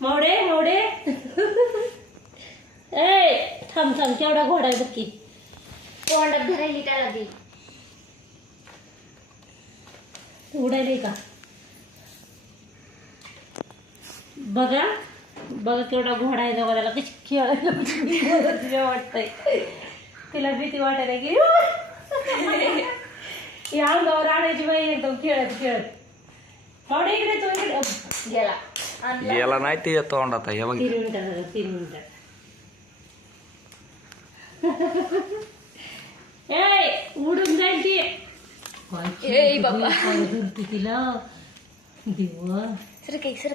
मोडे मोडे ए थांब थांब केवढा घोडा आहे बघ की तोंडात धरायली त्याला दे उडायले का बघा बघा केवढा घोडा आहे बघा त्याला कशी खेळायला वाटतंय तिला भीती वाटायला की या अंगावर आणायची बाई एकदम खेळत खेळत मोडे इकडे तो इकडे गेला गेला नाही ते तोंडात हे बघ 3 मिनिटात झालं 3 मिनिटात ए उडून जाईल ती ए बाबा धरती तिला देवा सर काही सर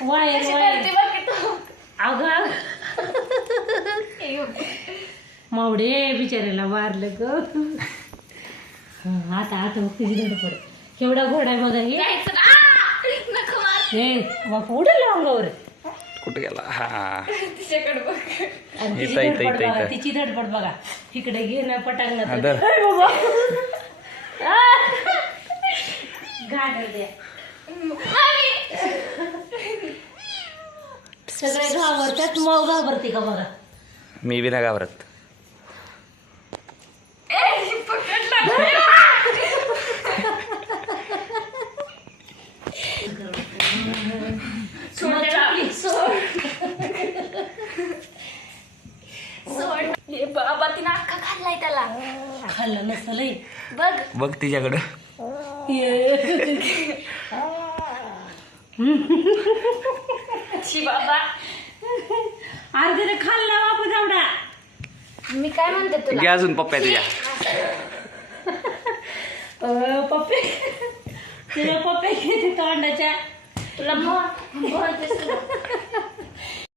वायर वायर अगं मावडे बिचाऱ्याला मारलं ग आता आता किती धडपड केवढा घोडा आहे बघा हे बाप उडेल अंगावर कुठे गेला हा तिच्याकडे बघ आणि तिची धडपड बघा तिकडे घे ना पटांगणात गाडर द्या सगळे घाबरतात मग घाबरते का बघा मी बी नाही घाबरत बाबा तिने अख्खा खाल्लाय त्याला खाल्लं नसलं बघ बघ तिच्याकडं बाबा अर्धे खाल्ला बापू एवढा मी काय म्हणते तुला घे अजून पप्प्या तुझ्या पप्पे तुला पप्पे घेते तोंडाच्या तुला म्हणतेस